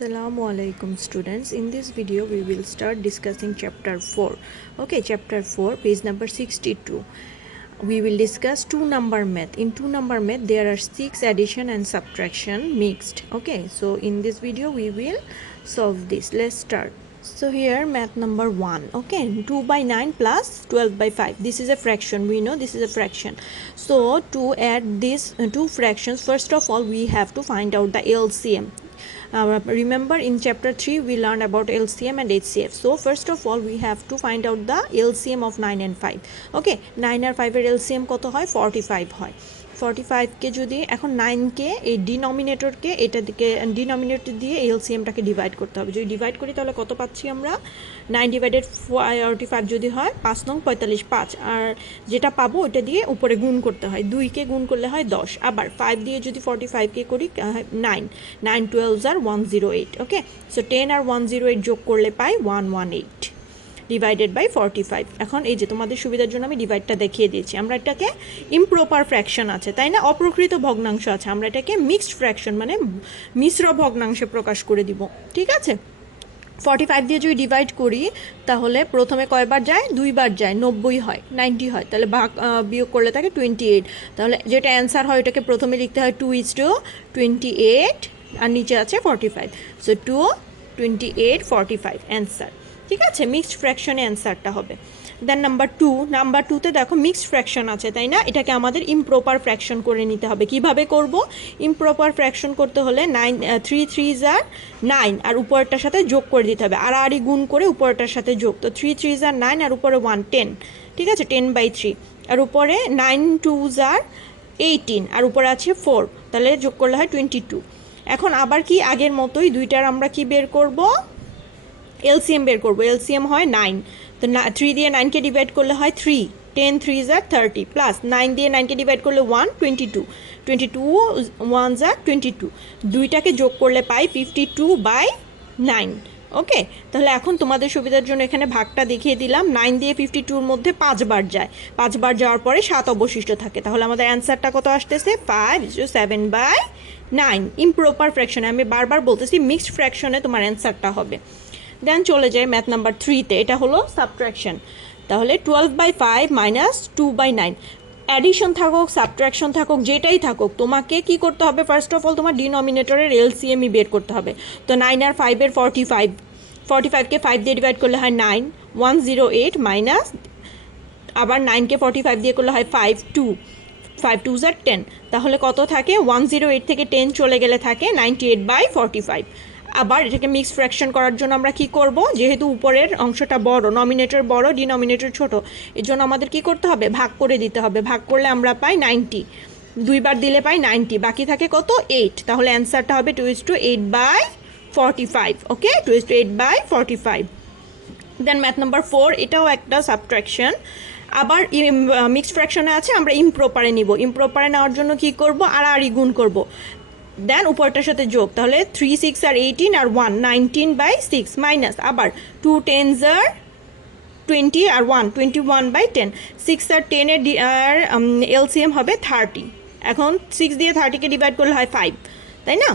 Assalamu alaikum students. In this video we will start discussing chapter 4. Okay, chapter 4 page number 62. We will discuss 2-number math. In 2-number math there are 6 addition and subtraction mixed. Okay, so in this video we will solve this. Let's start. So here math number 1. Okay, 2 by 9 plus 12 by 5. This is a fraction. We know this is a fraction. So to add these two fractions, first of all we have to find out the LCM. Remember in chapter 3 we learned about LCM and HCF. So first of all we have to find out the LCM of 9 and 5. Okay, 9 আর 5 এর LCM কত হয়? 45 হয়। 45 কে যদি এখন 9 কে এই ডিনোমিনেটরকে এটা দিকে denominator দিয়ে এলসিএমটাকে ডিভাইড করতে হবে। যদি ডিভাইড করি তাহলে কত পাচ্ছি আমরা? 9 ডিভাইডেড 45 যদি হয় 5 নং 45 5, আর যেটা পাবো ওটা দিয়ে উপরে গুণ করতে হয়। 2 কে গুণ করলে হয় 10, আবার 5 দিয়ে যদি 45 কে করি 9 9 12 আর 108। ওকে, সো 10 আর 108 যোগ করলে পাই 118 ডিভাইডেড বাই 45। এখন এই যে তোমাদের সুবিধার জন্য আমি ডিভাইডটা দেখিয়ে দিয়েছি। আমরা এটাকে ইমপ্রপার ফ্র্যাকশন আছে, তাই না, অপ্রকৃত ভগ্নাংশ আছে, আমরা এটাকে মিক্সড ফ্র্যাকশন মানে মিশ্র ভগ্নাংশে প্রকাশ করে দিব। ঠিক আছে, 45 দিয়ে যদি ডিভাইড করি তাহলে প্রথমে কয়বার যায়? 2 বার যায়, 90 হয়, 90 হয়, তাহলে ভাগ বিয়োগ করলে থাকে 28। তাহলে যেটা অ্যান্সার হয় ওটাকে প্রথমে লিখতে হয় 2:28 আর নিচে আছে 45। So 2 28 45 answer. ঠিক আছে, মিক্সড ফ্র্যাকশনে অ্যান্সারটা হবে। দেন নাম্বার টুতে দেখো মিক্সড ফ্র্যাকশন আছে, তাই না, এটাকে আমাদের ইমপ্রপার ফ্র্যাকশন করে নিতে হবে। কিভাবে করব? ইমপ্রপার ফ্র্যাকশন করতে হলে 3 3s আর 9 আর উপরটার সাথে যোগ করে দিতে হবে, আর গুণ করে উপরটার সাথে যোগ। তো 3 3s আর 9 আর উপরে 1 10। ঠিক আছে, 10/3 আর উপরে 9 2s আর 18 আর উপরে আছে 4, তাহলে যোগ করলে হয় 22। এখন আবার কি আগের মতোই দুইটার আমরা কি বের করব? এলসিএম বের করব। এলসিএম হয় 9, তো 3 দিয়ে 9কে ডিভাইড করলে হয় 3, 10 3s আর 30, প্লাস 9 দিয়ে 9কে ডিভাইড করলে 1 22, 22 1s আর 22, দুইটাকে যোগ করলে পাই 52/9। ওকে, তাহলে এখন তোমাদের সুবিধার জন্য এখানে ভাগটা দেখিয়ে দিলাম। 9 দিয়ে 52-র মধ্যে 5 বার যায়, 5 বার যাওয়ার পরে 7 অবশিষ্ট থাকে, তাহলে আমাদের অ্যান্সারটা কত আসতেছে? 5:7/9। ইমপ্রপার ফ্র্যাকশনে, আমি বারবার বলতেছি মিক্সড ফ্র্যাকশনে তোমার অ্যান্সারটা হবে। দেন চলে যায় ম্যাথ নাম্বার 3-তে, এটা হলো সাবট্রাকশন। তাহলে 12/5 মাইনাস 2/9, অ্যাডিশন থাকুক সাবট্রাকশন থাকুক যেটাই থাকুক, তোমাকে কি করতে হবে? ফার্স্ট অফ অল তোমার ডিনোমিনেটরের এলসিএমই বের করতে হবে। তো 9 আর 5-এর 45, 45কে 5 দিয়ে ডিভাইড করলে হয় 9 108 মাইনাস, আবার 9কে 45 দিয়ে করলে হয় 5 2, 5 2s আর 10, তাহলে কত থাকে? 108 থেকে 10 চলে গেলে থাকে 98/45। আবার এটাকে মিক্স ফ্র্যাকশন করার জন্য আমরা কি করব? যেহেতু উপরের অংশটা বড়, নমিনেটর বড়, ডিনোমিনেটর ছোট, এর জন্য আমাদের কি করতে হবে? ভাগ করে দিতে হবে। ভাগ করলে আমরা পাই 90, 2 বার দিলে পাই 90, বাকি থাকে কত? 8, তাহলে অ্যান্সারটা হবে 2:8/45। ওকে, 2:8/45। দেন ম্যাথ নাম্বার 4, এটাও একটা সাবট্রাকশন, আবার মিক্সড ফ্র্যাকশনে আছে, আমরা ইমপ্রপারে নিব। ইমপ্রপারে নেওয়ার জন্য কি করব? আর গুণ করব, দেন উপরটার সাথে যোগ, তাহলে 3 6 আর 18 আর 1 19/6 মাইনাস, আবার 2 10s আর 20 আর 1 21/10, 6 আর 10 এর এলসিএম হবে 30। এখন 6 দিয়ে 30কে ডিভাইড করলে হয় 5, তাই না,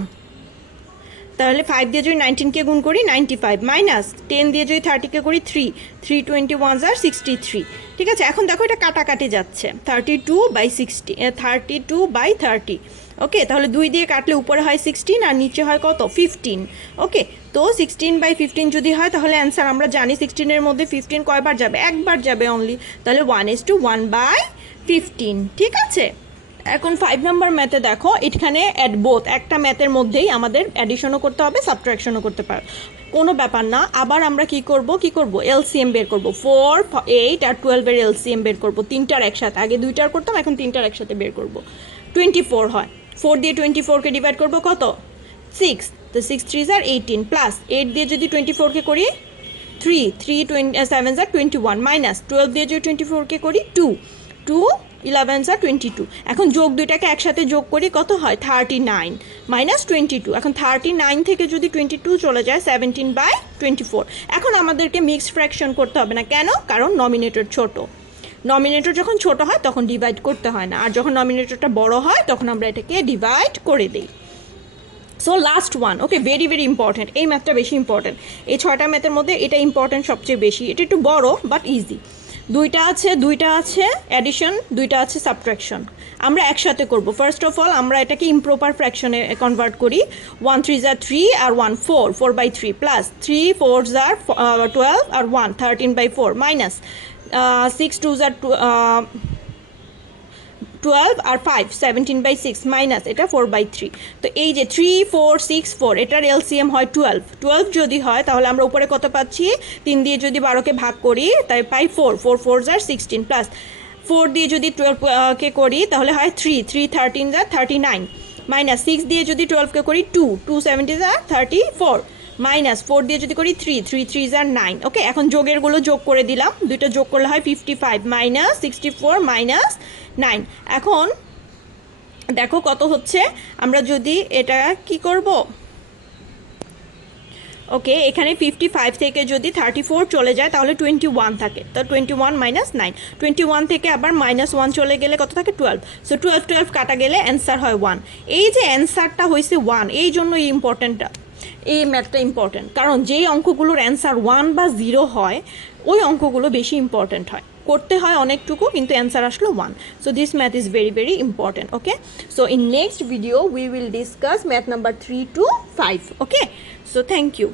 তাহলে 5 দিয়ে যদি 19কে গুণ করি 95 মাইনাস 10 দিয়ে যদি 30কে করি 3 321s আর 63। ঠিক আছে, এখন দেখো এটা কাটাকাটি যাচ্ছে, 32/60 32/30। ওকে, তাহলে 2 দিয়ে কাটলে উপরে হয় 16 আর নিচে হয় কত? 15। ওকে, তো 16/15 যদি হয় তাহলে অ্যান্সার আমরা জানি 16-এর মধ্যে 15 কয়বার যাবে? একবার যাবে অনলি, তাহলে 1:1/15। ঠিক আছে, এখন 5 নাম্বার ম্যাথে দেখো, এখানে অ্যাড বোথ, একটা ম্যাথের মধ্যেই আমাদের অ্যাডিশনও করতে হবে সাবট্রাকশনও করতে পারে, কোনো ব্যাপার না। আবার আমরা কি করব? এলসিএম বের করব। 4 8 আর 12-এর এলসিএম বের করব, তিনটার একসাথে, আগে দুইটার করতাম, এখন তিনটার একসাথে বের করব। 24 হয়, 4 দিয়ে 24কে ডিভাইড করব কত? 6, তো 6 3s আর 18, প্লাস 8 দিয়ে যদি 24কে করি 3 3 7s আর 21 মাইনাস 12 দিয়ে যদি 24কে করি 2 2 11s আর 22। এখন যোগ দুইটাকে একসাথে যোগ করি, কত হয়? 39 মাইনাস 22। এখন 39 থেকে যদি 22 চলে যায় 17/24। এখন আমাদেরকে মিক্সড ফ্র্যাকশন করতে হবে না, কেন? কারণ নমিনেটর ছোট, নমিনেটর যখন ছোট হয় তখন ডিভাইড করতে হয় না, আর যখন নমিনেটরটা বড় হয় তখন আমরা এটাকে ডিভাইড করে দিই। সো লাস্ট ওয়ান, ওকে, ভেরি ভেরি ইম্পর্টেন্ট, এই ম্যাথটা বেশি ইম্পর্টেন্ট, এই 6টা ম্যাথের মধ্যে এটা ইম্পর্টেন্ট সবচেয়ে বেশি, এটা একটু বড় বাট ইজি। দুইটা আছে অ্যাডিশন, দুইটা আছে সাবট্রাকশন, আমরা একসাথে করব। ফার্স্ট অফ অল আমরা এটাকে ইমপ্রপার ফ্র্যাকশনে কনভার্ট করি। 1 3 * 3 আর 1 4, 4/3 প্লাস 3 4 * 12 আর 1 13/4 মাইনাস 6 2 12 আর 5 17/6 মাইনাস এটা 4/3। তো এই যে 3 4 6 4 এটার এলসিএম হয় 12, 12 যদি হয় তাহলে আমরা উপরে কত পাচ্ছি, 3 দিয়ে যদি 12কে ভাগ করি তাই পাই 4, 4 4 * 16 প্লাস 4 দিয়ে যদি 12কে করি তাহলে হয় 3, 3 13 = 39 মাইনাস 6 দিয়ে যদি 12কে করি 2, 2 7 = 34 মাইনাস 4 দিয়ে যদি করি 3, 3 3 = 9। ওকে, এখন যোগেরগুলো যোগ করে দিলাম, দুইটা যোগ করলে হয় 55 মাইনাস 64 মাইনাস 9। এখন দেখো কত হচ্ছে, আমরা যদি এটা কি করব, ওকে, এখানে 55 থেকে যদি 34 চলে যায় তাহলে 21 থাকে, তো 21 মাইনাস 9, 21 থেকে আবার -1 চলে গেলে কত থাকে 12, সো 12 12 কাটা গেলে অ্যান্সার হয় 1। এই যে অ্যান্সারটা হয়েছে 1, এই জন্য এই ইম্পর্টেন্টটা, এই ম্যাথটা ইম্পর্টেন্ট, কারণ যেই অঙ্কগুলোর অ্যান্সার 1 বা 0 হয় ওই অঙ্কগুলো বেশি ইম্পর্টেন্ট হয়, করতে হয় অনেকটুকু কিন্তু অ্যান্সার আসলো 1। So this math is very very important. Okay, so in next video we will discuss math number 3 to 5। Okay, so thank you.